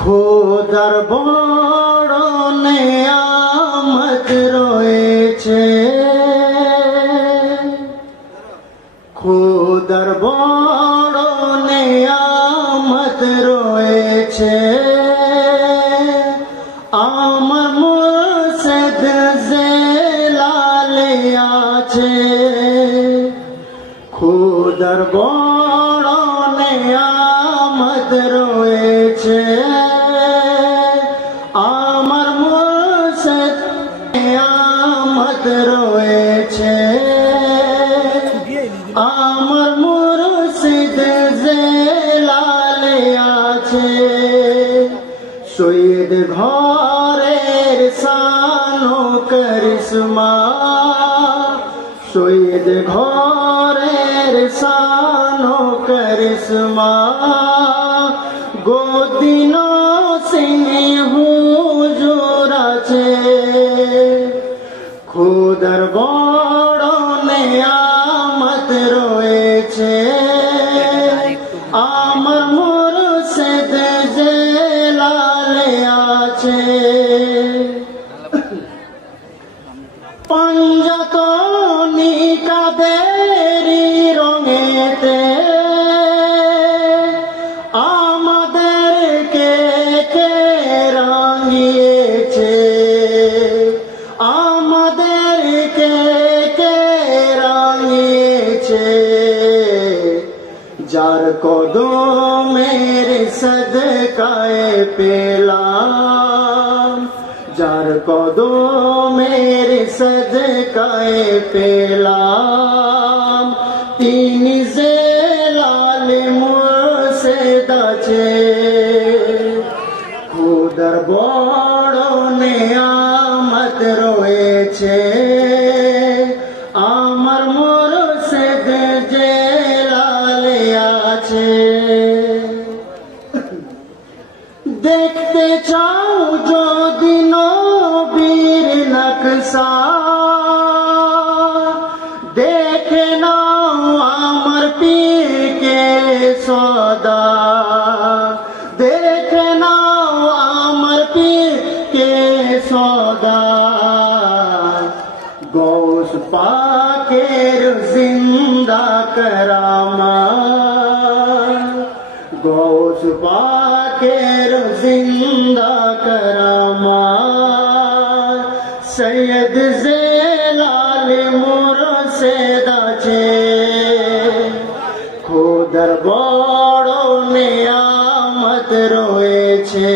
খোদার বড় নেয়ামত রয়েছে, খোদার বড় নেয়ামত রয়েছে। আমার মুর্শিদ জেলালে আছে, খোদার বড় নেয়ামত রয়েছে। আমার মুর্শিদ নেয়ামত রয়েছে, আমার মুর্শিদ জেলালে আছে। শহীদ ঘরের শানো করিশ্মা, শহীদ ঘরের শানো করিশ্মা। গোদিন সিংহ হুজুর আছে, খোদার বড় নেয়ামত রয়েছে। আমার মুর্শিদ জেলালে আছে, পঞ্জতনি কাদেরি রঙেতে আমাদেরকে কে রাঙিয়েছে, আমাদেরকে কে রাঙিয়েছে। যার কদমের সদকায়ে পেলাম, যার কদমের সদকায়ে পেলাম, তিনি জেলালে মুর্শিদ আছে। খোদার বড় নেয়ামত রয়েছে, আমার মুর্শিদ জেলালে আছে। দেখতে চাও যদি নবীর নকশা, দেখে নাও আমার পীরকে সদা, দেখে নাও আমার পীরকে সদা। গৌস পাকের জিন্দা करामात, গৌস পাকের জিন্দা करामात। সৈয়দ জেলালে মুর্শিদ আছে, খোদার বড় নেয়ামত রয়েছে।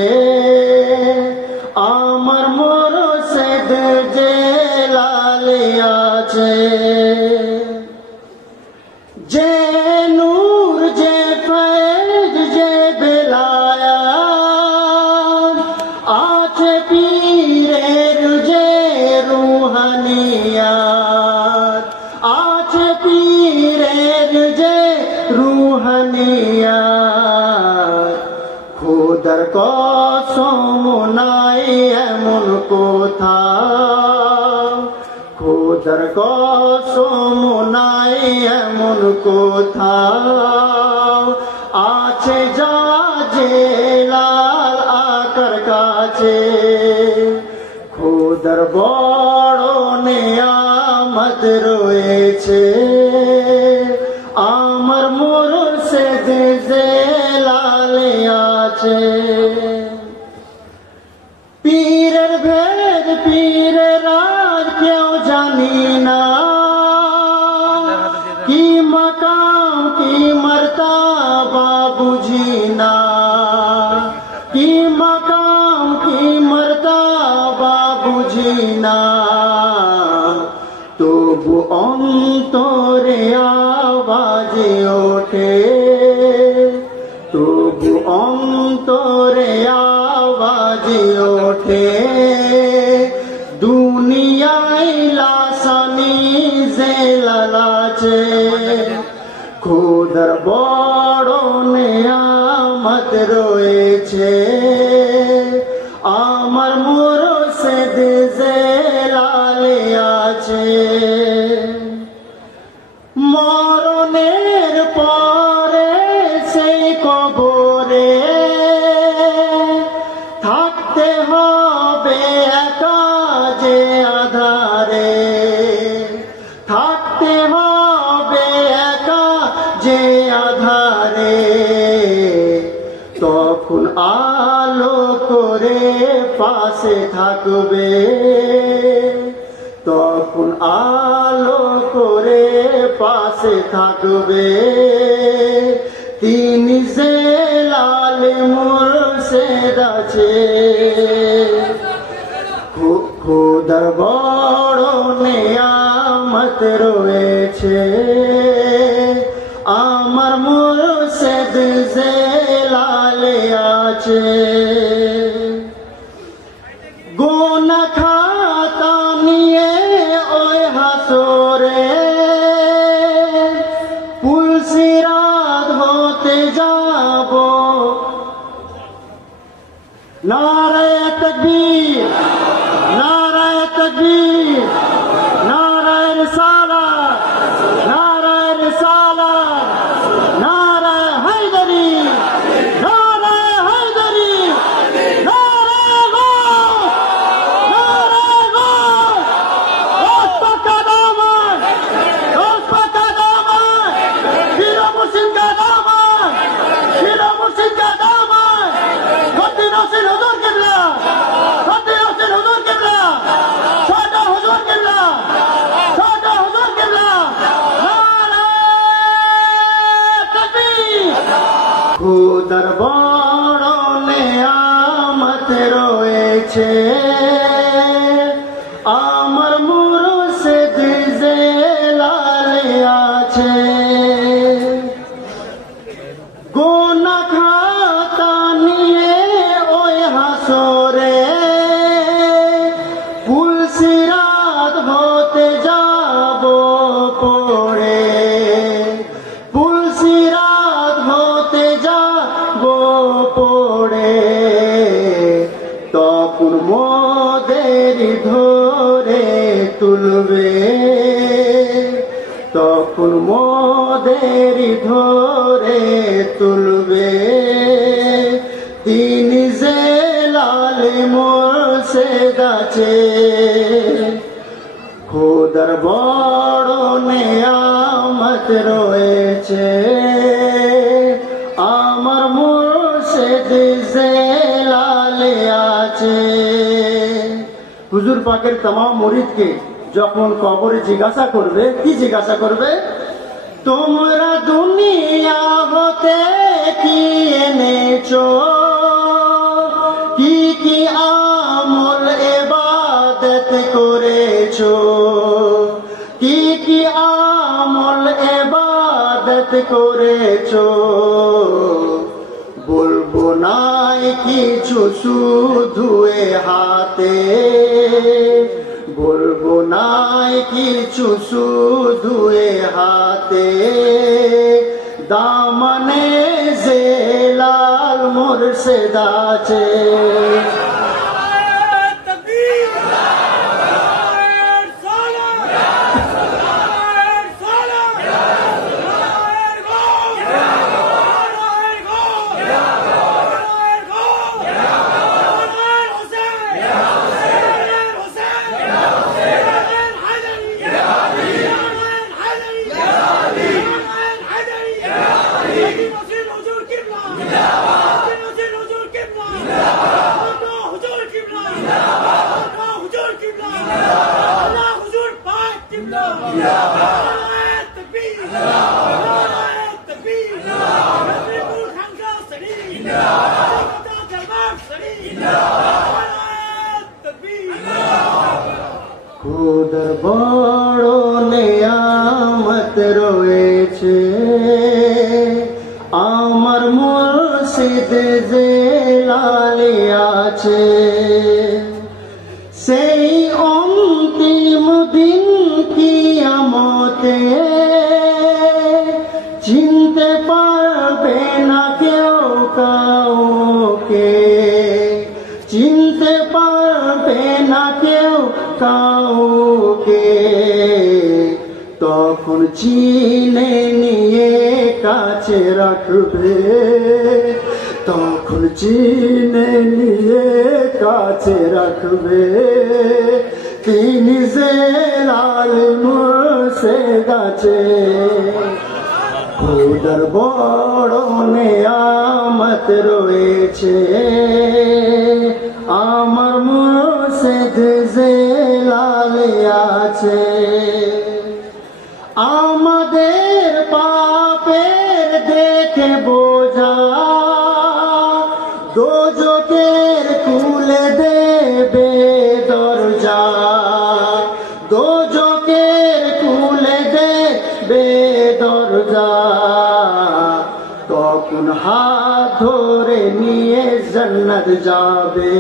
আমার মুর্শিদ জেলালে আছে, যে নূর যে ফৈজ যে বেলায়াত আছে পীরের যে রুহানিয়াত, আছে পীরের যে রুহানিয়াত। খোদার কসম নাই এমন কোথাও, খোদার কসম নাই এমন কোথাও। আছে যা জেলাল আকার কাছে, খোদার বড় নেয়ামত রয়েছে। আমার মুর্শিদ জেলালে আছে, পীরের ভেদ পীরের রাজ কেউ জানি না, কি মাকাম কি মর্তবা বুঝি না, কি মাকাম কি মর্তবা বুঝি না। তবু অন্তরে আওয়াজ ওঠে, তবু অন্তরে আওয়াজ ওঠে। দুনিয়ায় লাসানি জেলাল আছে, খোদার বড় নেয়ামত রয়েছে। আমার মুর্শিদ জেলালে আছে, মরণের পরে সেই কবরে থাকতে হবে একা যে আধারে, থাকতে হবে একা যে আধারে, তখন আলো করে পাশে থাকবে, তখন আলো করে পাশে থাকবে, তিনি যে লাল মুর্শিদ আছে। খোদার বড় নেয়ামত রয়েছে, আমার মুর্শিদ যে লাল আছে। গুনাহ খাতা নিয়ে ওই হাসরে পুলসিরাত হতে যাব, নারায়ে তাকবীর, নারায়ে তাকবীর, নারায়ে রিসালাত, নারায়ে রিসালাত, নারায়ে হায়দারি, নারায়ে হায়দারি, নারায়ে গৌস, নারায়ে গৌস, গৌস পাকা দামান, গৌস পাকা দামান, পীর মুর্শিদ কা দামান, পীর মুর্শিদ কা দামান, গদ্দি নসির হুজুর কিবলা, গদ্দি নসির হুজুর কিবলা, সাদা হুজুর কিবলা, সাদা হুজুর কিবলা, নারায়ে তাকবীর। খোদার বড় নেয়ামত রয়েছে, আমার মুর্শিদ যে লাল আছে। গুনাহ খাতা নিয়ে ওই হাসরে পুলসিরাত হতে যাব পড়ে, পুলসিরাত হতে যাব পড়ে, তখন মোদের ধরে তুলবে, তখন মোদের ধরে তুলবে, তিনি যে লাল মুর্শিদ আছে। খোদার বড় নেয়ামত রয়েছে, আমার মুর্শিদ যে লাল আছে। হুজুর পাকের तमाम মুরিদকে যখন কবরে জিজ্ঞাসা করবে, কি জিজ্ঞাসা করবে? তোমরা দুনিয়া হতে কি এনেছো, কি কি আমল ইবাদত করেছো, কি কি আমল ইবাদত করেছো। বলবো নাই কিছু শুধু এ হাতে, বলবো নাই কিছু শুধু এ হাতে, দামনে যে লাল মুর্শিদ আছে। খোদার বড় নেয়ামত রয়েছে, আমার মুর্শিদ যে লাল আছে। সেই অন্তিম দিন কিয়ামতে চিনতে পারবে না কেউ কাউকে, চিনতে পারবে না কেউ কাউকে, তখন চিনে নিয়ে কাছে রাখবে, তখন চিনে নিয়ে কাছে রাখবে তিনি যে লাল মুর্শিদ আছে খোদার বড় নেয়ামত রয়েছে আমার মুর্শিদ যে লালে আছে আমাদের পাপের দেখে বোঝা দোজখের খুলে দেবে দরজা দোজখের খুলে দেবে দরজা তখন হাত ধরে নিয়ে জান্নাত যাবে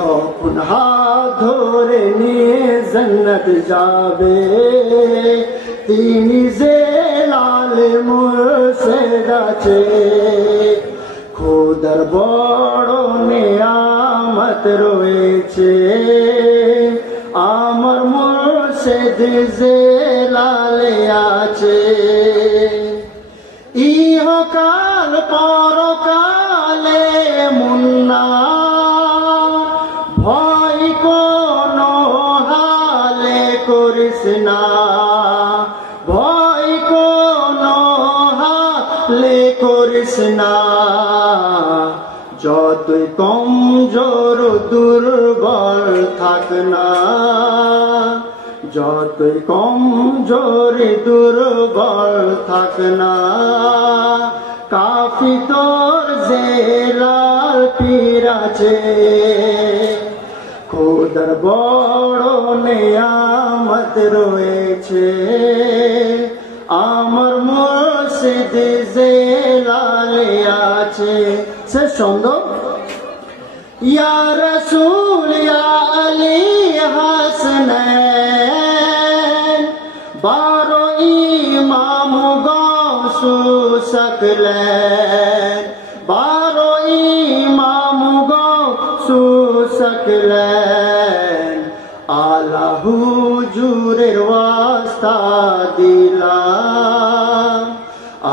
তখন হাত ধরে নিয়ে জান্নাত যাবে তিনি যে লাল মুর্শিদ আছে খোদার বড় নেয়ামত রয়েছে আমার মুর্শিদ যে লালে আছে ইহকাল পরকালে মুন্না ভয় কোনো হালে করিস না ভয় কোনো হালে করিস না যতই কমজোর দুর্বল থাক না যতই কমজোর দুর্বল থাক না কাফি তোর যে লাল পীর আছে খোদার বড় নেয়ামত রয়েছে আমার মুর্শিদ যে লালে আছে সে সুন্দর ইয়া রাসূল ইয়া আলী হাসনাইন বারো ইমাম গৌসু সকলেন বারো ইমাম গৌসু সকলেন আলা হুজুরের ওয়াস্তা দিলাম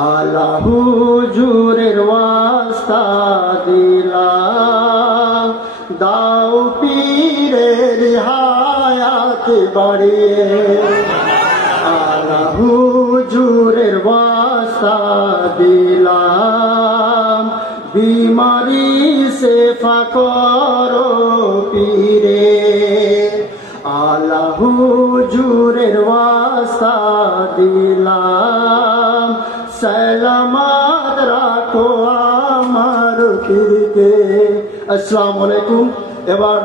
আলা হুজুরের ওয়াস্তা দিলাম দাও পীরের হায়াত বাড়িয়ে আলা হুজুরের ওয়াস্তা দিলাম বিমারি সে ফাকরো পীরে আলা হুজুরের ওয়াস্তা দিলাম সালামাত রাখো আমার পীরকে আসসালামু আলাইকুম এবার